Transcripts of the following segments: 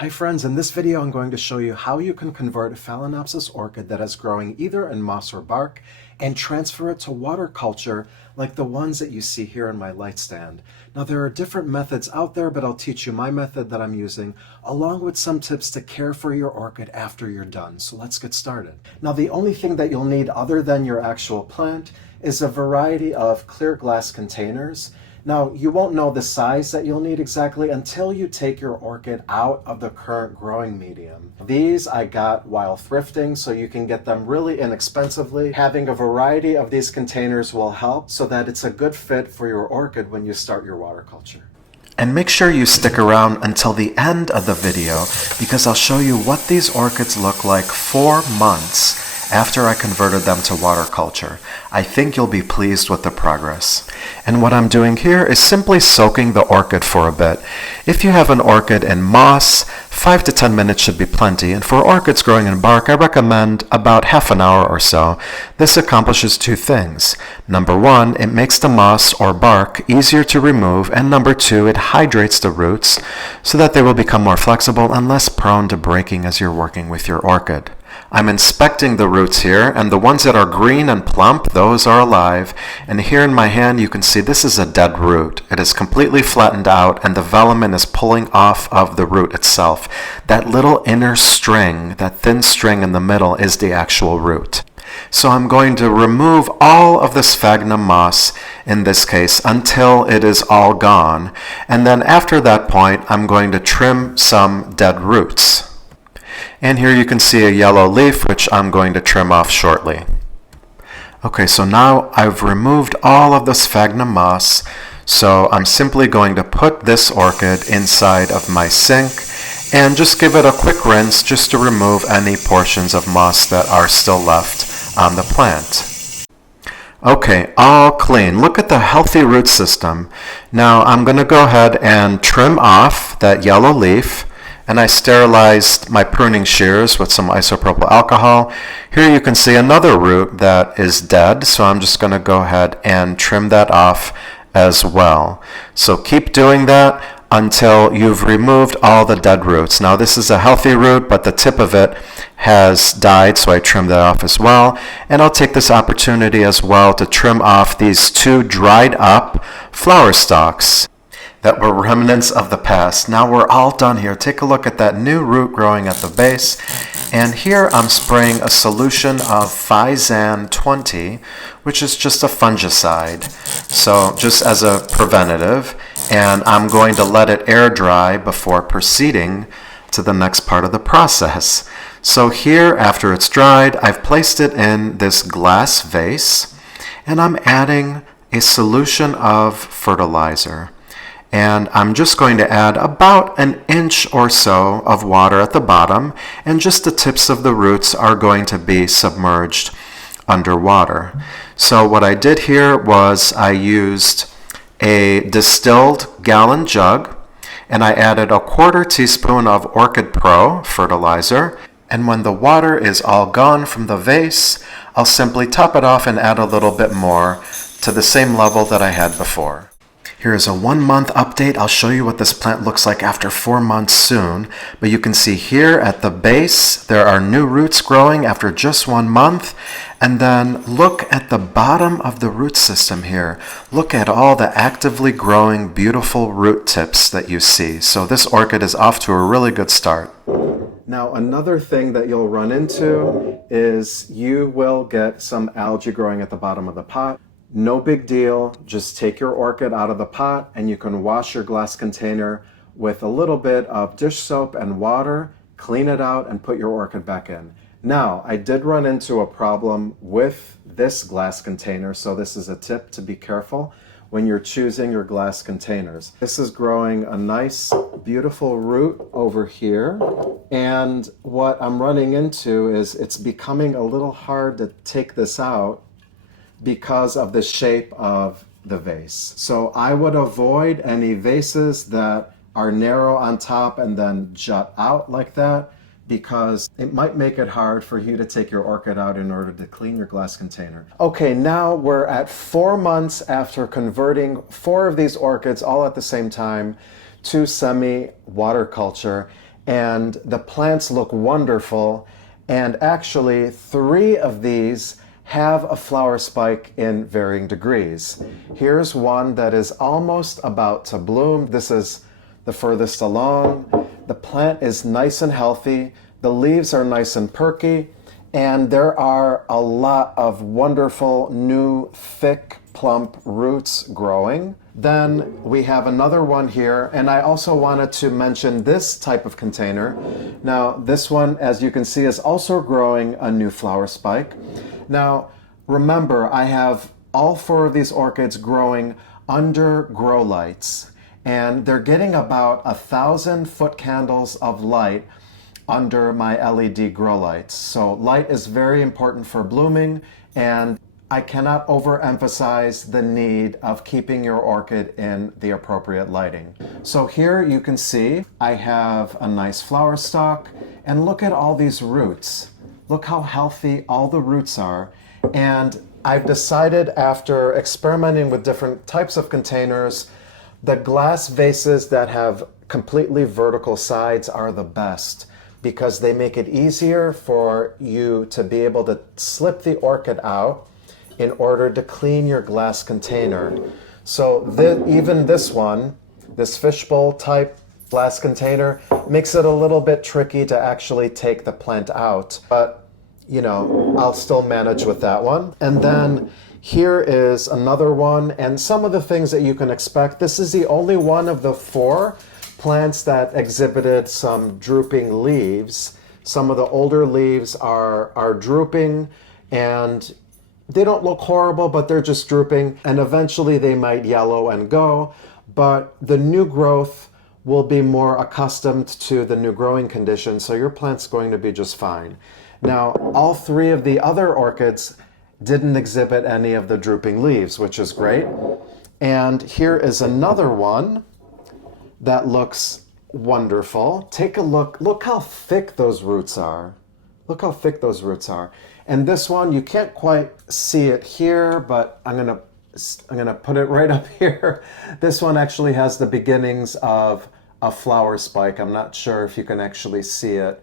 Hi friends, in this video I'm going to show you how you can convert a Phalaenopsis orchid that is growing either in moss or bark and transfer it to water culture like the ones that you see here in my light stand. Now there are different methods out there, but I'll teach you my method that I'm using along with some tips to care for your orchid after you're done. So let's get started. Now the only thing that you'll need other than your actual plant is a variety of clear glass containers. Now, you won't know the size that you'll need exactly until you take your orchid out of the current growing medium. These I got while thrifting, so you can get them really inexpensively. Having a variety of these containers will help so that it's a good fit for your orchid when you start your water culture. And make sure you stick around until the end of the video because I'll show you what these orchids look like 4 months after I converted them to water culture. I think you'll be pleased with the progress. And what I'm doing here is simply soaking the orchid for a bit. If you have an orchid in moss, 5 to 10 minutes should be plenty, and for orchids growing in bark, I recommend about half an hour or so. This accomplishes 2 things. Number 1, it makes the moss or bark easier to remove, and number 2, it hydrates the roots so that they will become more flexible and less prone to breaking as you're working with your orchid. I'm inspecting the roots here, and the ones that are green and plump, those are alive. And here in my hand you can see this is a dead root. It is completely flattened out and the velamen is pulling off of the root itself. That little inner string, that thin string in the middle, is the actual root. So I'm going to remove all of the sphagnum moss in this case until it is all gone. And then after that point I'm going to trim some dead roots. And here you can see a yellow leaf, which I'm going to trim off shortly. Okay, so now I've removed all of the sphagnum moss, so I'm simply going to put this orchid inside of my sink and just give it a quick rinse just to remove any portions of moss that are still left on the plant. Okay, all clean. Look at the healthy root system. Now I'm going to go ahead and trim off that yellow leaf. And I sterilized my pruning shears with some isopropyl alcohol. Here you can see another root that is dead, so I'm just going to go ahead and trim that off as well. So keep doing that until you've removed all the dead roots. Now this is a healthy root, but the tip of it has died, so I trimmed that off as well. And I'll take this opportunity as well to trim off these 2 dried up flower stalks that were remnants of the past. Now we're all done here. Take a look at that new root growing at the base. And here I'm spraying a solution of Phalaenopsis 20, which is just a fungicide. So just as a preventative. And I'm going to let it air dry before proceeding to the next part of the process. So here, after it's dried, I've placed it in this glass vase. And I'm adding a solution of fertilizer. And I'm just going to add about 1 inch or so of water at the bottom, and just the tips of the roots are going to be submerged underwater. So what I did here was I used a distilled gallon jug, and I added 1/4 teaspoon of Orchid Pro fertilizer. And when the water is all gone from the vase, I'll simply top it off and add a little bit more to the same level that I had before. Here is a 1-month update. I'll show you what this plant looks like after 4 months soon. But you can see here at the base, there are new roots growing after just 1 month. And then look at the bottom of the root system here. Look at all the actively growing, beautiful root tips that you see. So this orchid is off to a really good start. Now, another thing that you'll run into is you will get some algae growing at the bottom of the pot. No big deal, just take your orchid out of the pot and you can wash your glass container with a little bit of dish soap and water, clean it out and put your orchid back in. Now, I did run into a problem with this glass container, so this is a tip to be careful when you're choosing your glass containers. This is growing a nice, beautiful root over here, and what I'm running into is it's becoming a little hard to take this out because of the shape of the vase. So I would avoid any vases that are narrow on top and then jut out like that, because it might make it hard for you to take your orchid out in order to clean your glass container. Okay, now we're at 4 months after converting 4 of these orchids all at the same time to semi-water culture. and the plants look wonderful. And actually, 3 of these have a flower spike in varying degrees. Here's one that is almost about to bloom. This is the furthest along. The plant is nice and healthy. The leaves are nice and perky. And there are a lot of wonderful new thick plump roots growing. Then we have another one here, and I also wanted to mention this type of container. Now this one, as you can see, is also growing a new flower spike. Now remember, I have all 4 of these orchids growing under grow lights, and they're getting about 1,000 foot candles of light under my LED grow lights. So light is very important for blooming, and I cannot overemphasize the need of keeping your orchid in the appropriate lighting. So here you can see I have a nice flower stalk, and look at all these roots. Look how healthy all the roots are. And I've decided, after experimenting with different types of containers, the glass vases that have completely vertical sides are the best, because they make it easier for you to be able to slip the orchid out in order to clean your glass container. So even this one, this fishbowl type glass container, makes it a little bit tricky to actually take the plant out. But, you know, I'll still manage with that one. And then here is another one, and some of the things that you can expect. This is the only one of the 4 plants that exhibited some drooping leaves. Some of the older leaves are drooping, and they don't look horrible, but they're just drooping, and eventually they might yellow and go. But the new growth will be more accustomed to the new growing conditions, so your plant's going to be just fine. Now, all 3 of the other orchids didn't exhibit any of the drooping leaves, which is great. And here is another one that looks wonderful. Take a look. Look how thick those roots are. Look how thick those roots are. And this one, you can't quite see it here, but I'm gonna put it right up here. This one actually has the beginnings of a flower spike. I'm not sure if you can actually see it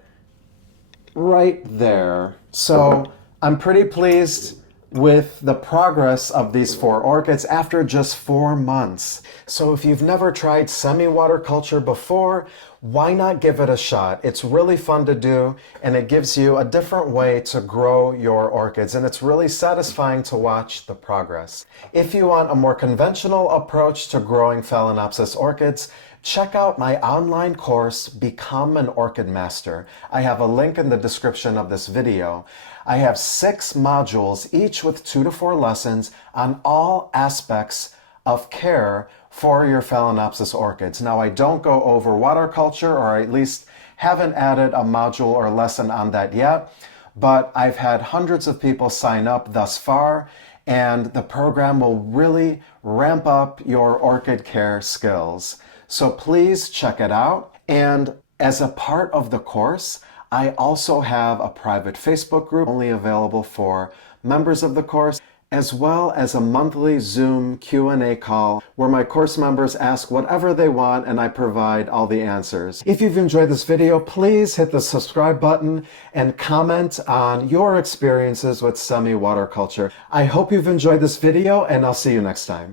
right there. So I'm pretty pleased with the progress of these 4 orchids after just 4 months. So if you've never tried semi-water culture before, why not give it a shot? It's really fun to do, and it gives you a different way to grow your orchids, and it's really satisfying to watch the progress. If you want a more conventional approach to growing Phalaenopsis orchids, check out my online course, Become an Orchid Master. I have a link in the description of this video. I have 6 modules, each with 2 to 4 lessons on all aspects of care for your Phalaenopsis orchids. Now, I don't go over water culture, or at least haven't added a module or lesson on that yet, but I've had hundreds of people sign up thus far, and the program will really ramp up your orchid care skills. So please check it out. And as a part of the course, I also have a private Facebook group only available for members of the course, as well as a monthly Zoom Q&A call where my course members ask whatever they want and I provide all the answers. If you've enjoyed this video, please hit the subscribe button and comment on your experiences with semi-water culture. I hope you've enjoyed this video, and I'll see you next time.